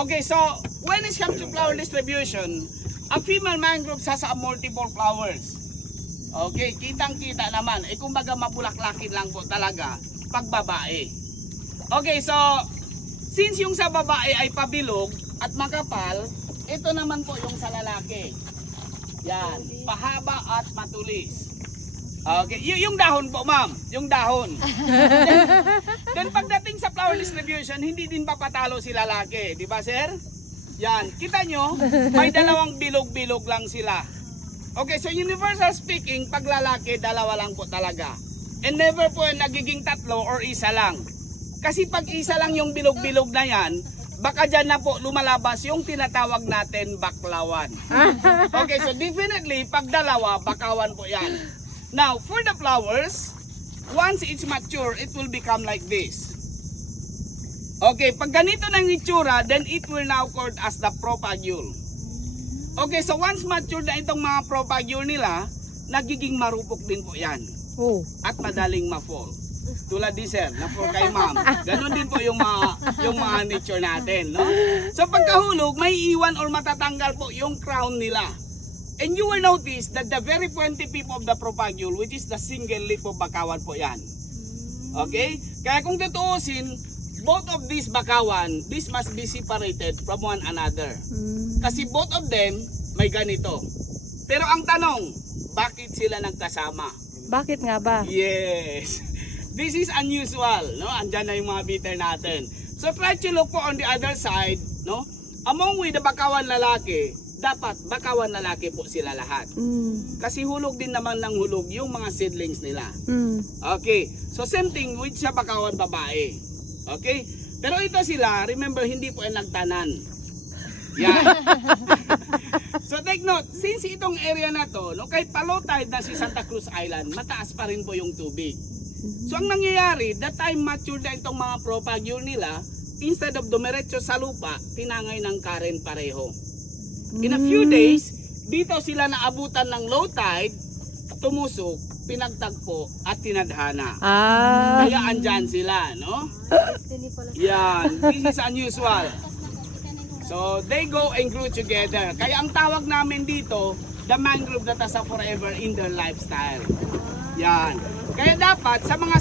Okay, so when it comes to flower distribution, a female mangrove has a multiple flowers. Okay, kitang-kita naman. Kumbaga mabulaklakin lang po talaga pag babae. Okay, so since yung sa babae ay pabilog at makapal, ito naman po yung sa lalaki. Yan, pahaba at matulis. Okay, yung dahon po, ma'am, yung dahon. then pagdating sa flower distribution, hindi din papatalo si lalaki, di ba, sir? Yan, kita nyo, may dalawang bilog-bilog lang sila. Okay, so universal speaking, pag lalaki, dalawa lang po talaga. And never po nagiging tatlo or isa lang. Kasi pag isa lang yung bilog-bilog na yan, baka dyan na po lumalabas yung tinatawag natin baklawan. Okay, so definitely, pag dalawa, bakawan po yan. Now, for the flowers, once it's mature, it will become like this. Okay, pag ganito ng itsura, then it will now called as the propagule. Okay, so once mature na itong mga propagule nila, nagiging marupok din po yan. Oh. At madaling ma-fall. Tulad di sir, na-fall kay ma'am. Ganon din po yung mga nature natin, no? So pagkahulog, may iwan or matatanggal po yung crown nila. And you will notice that the very pointy tip of the propagule, which is the single leaf of bakawan po yan. Okay? Kaya kung tutuusin, both of these bakawan, this must be separated from one another. Kasi both of them may ganito. Pero ang tanong, bakit sila nagkasama? Bakit nga ba? Yes. This is unusual, no? Andyan na yung mga bitter natin. So try to look po on the other side, no? Among with the bakawan lalaki, dapat bakawan lalaki po sila lahat. Kasi hulog din naman ng hulog yung mga seedlings nila. Okay. So same thing with sa bakawan babae. Okay? Pero ito sila, remember, hindi po ay nagtanan. Yan. So take note, since itong area na to, no, kahit low tide na si Santa Cruz Island, mataas pa rin po yung tubig. So ang nangyayari, that time mature na itong mga propagule nila, instead of dumiretso sa lupa, tinangay ng current pareho. In a few days, dito sila naabutan ng low tide, tumusok, pinagtagpo at tinadhana. Kaya andyan sila, no? Yan, this is unusual. So they go and grow together. Kaya ang tawag namin dito, the mangrove that has a forever in their lifestyle. Yan. Kaya dapat sa mga